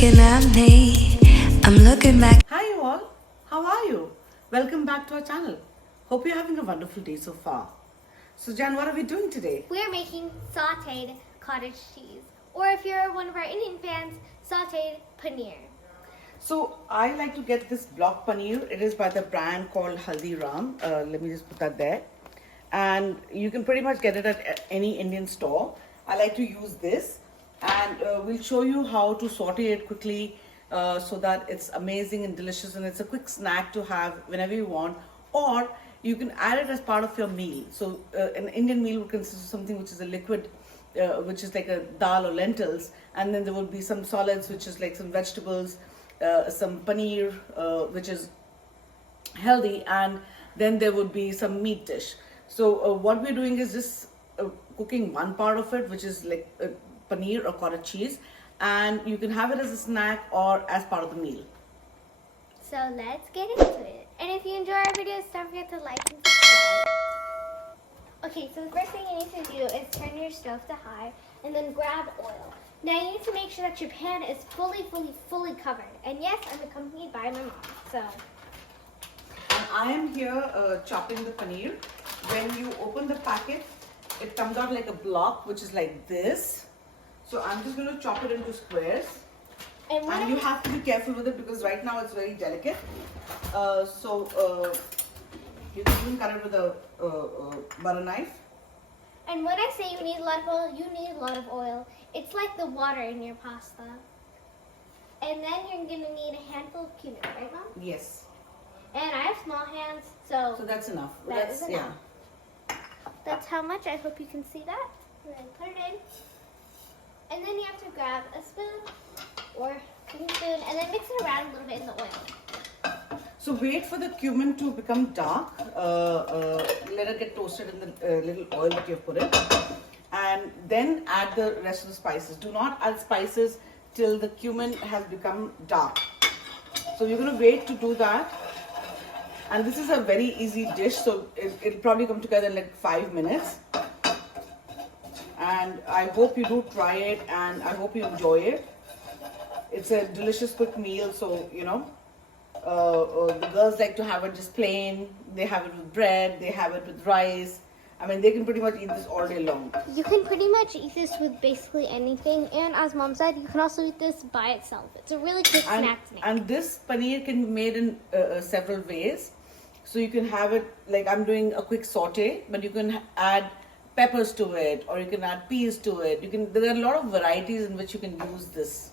looking at me. I'm looking back. Hi you all, how are you? Welcome back to our channel. Hope you're having a wonderful day so far. So Jan, what are we doing today? We're making sauteed cottage cheese, or if you're one of our Indian fans, sauteed paneer. So I like to get this block paneer. It is by the brand called Haldiram. Let me just put that there. And you can pretty much get it at any Indian store. I like to use this, and we'll show you how to saute it quickly so that it's amazing and delicious, and it's a quick snack to have whenever you want, or you can add it as part of your meal. So an Indian meal would consist of something which is a liquid, which is like a dal or lentils, and then there would be some solids, which is like some vegetables, some paneer, which is healthy, and then there would be some meat dish. So what we're doing is just cooking one part of it, which is like paneer or cottage cheese, and you can have it as a snack or as part of the meal. So let's get into it. And if you enjoy our videos, don't forget to like and subscribe. Okay, so the first thing you need to do is turn your stove to high and then grab oil. Now you need to make sure that your pan is fully covered. And yes, I'm accompanied by my mom. So And I am here chopping the paneer. When you open the packet, it comes out like a block, which is like this. So I'm just going to chop it into squares. And you have to be careful with it because right now it's very delicate. You can even cut it with a butter knife. And when I say you need a lot of oil, you need a lot of oil. It's like the water in your pasta. And then you're going to need a handful of cumin, right, Mom? Yes. And I have small hands, so that's enough. That is enough. That's how much. I hope you can see that. And then put it in. And then you have to grab a spoon or cooking spoon and then mix it around a little bit in the oil. So wait for the cumin to become dark. Let it get toasted in the little oil that you've put in. And then add the rest of the spices. Do not add spices till the cumin has become dark. So you're going to wait to do that. And this is a very easy dish, so it'll probably come together in like 5 minutes. And I hope you do try it, and I hope you enjoy it. It's a delicious quick meal, so you know, the girls like to have it just plain. They have it with bread, they have it with rice. I mean, they can pretty much eat this all day long. You can pretty much eat this with basically anything, and as Mom said, you can also eat this by itself. It's a really quick snack to make. And this paneer can be made in several ways. So you can have it like I'm doing a quick saute, but you can add peppers to it, or you can add peas to it. There are a lot of varieties in which you can use this.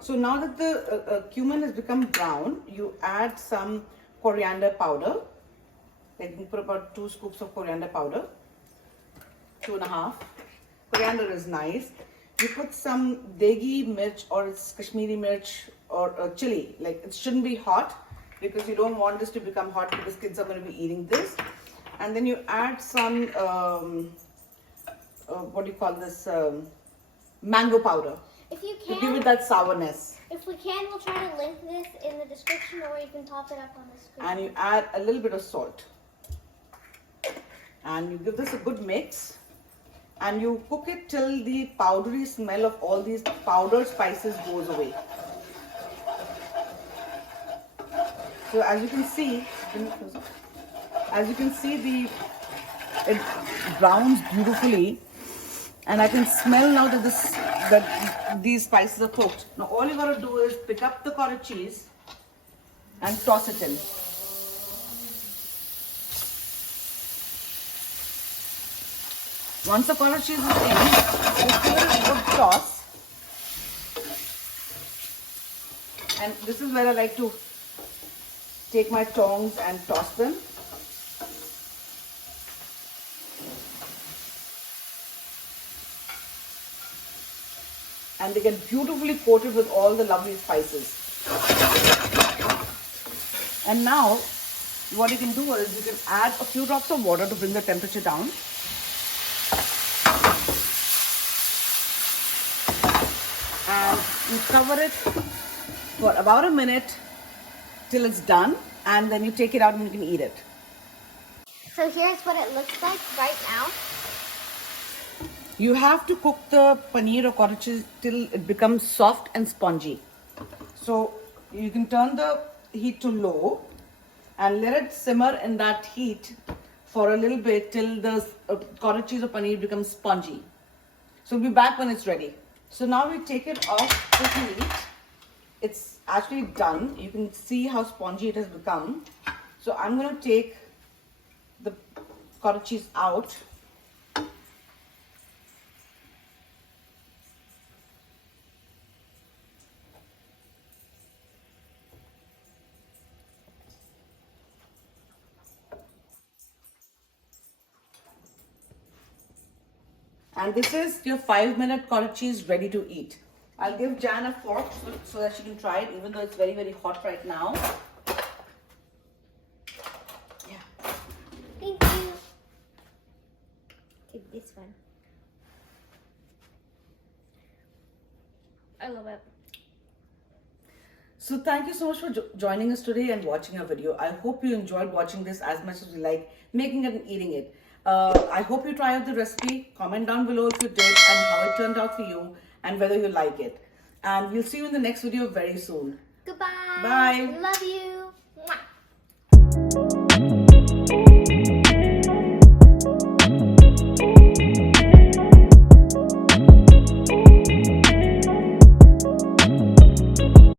So now that the cumin has become brown, you add some coriander powder. Like you can put about 2 scoops of coriander powder, 2.5. Coriander is nice. You put some degi mirch, or it's Kashmiri mirch, or chili. Like it shouldn't be hot, because you don't want this to become hot because kids are going to be eating this. And then you add some, what do you call this, mango powder. If you can, to give it that sourness. If we can, we'll try to link this in the description, or you can pop it up on the screen. And you add a little bit of salt. And you give this a good mix. And you cook it till the powdery smell of all these powdered spices goes away. So as you can see, it browns beautifully, and I can smell now that these spices are cooked. Now all you gotta do is pick up the cottage cheese and toss it in. Once the cottage cheese is in, just give it a good toss. And this is where I like to take my tongs and toss them. And they get beautifully coated with all the lovely spices. And now, what you can do is you can add a few drops of water to bring the temperature down. And you cover it for about a minute till it's done, and then you take it out and you can eat it. So here's what it looks like right now. You have to cook the paneer or cottage cheese till it becomes soft and spongy. So you can turn the heat to low and let it simmer in that heat for a little bit till the cottage cheese or paneer becomes spongy. So we'll be back when it's ready. So now we take it off the heat. It's actually done. You can see how spongy it has become. So I'm going to take the cottage cheese out. And this is your 5-minute cottage cheese ready to eat. I'll give Jan a fork so that she can try it, even though it's very, very hot right now. Yeah. Thank you. Take this one. I love it. So thank you so much for joining us today and watching our video. I hope you enjoyed watching this as much as we like making it and eating it. I hope you try out the recipe. Comment down below if you did and how it turned out for you and whether you like it. And we'll see you in the next video very soon. Goodbye. Bye. Love you.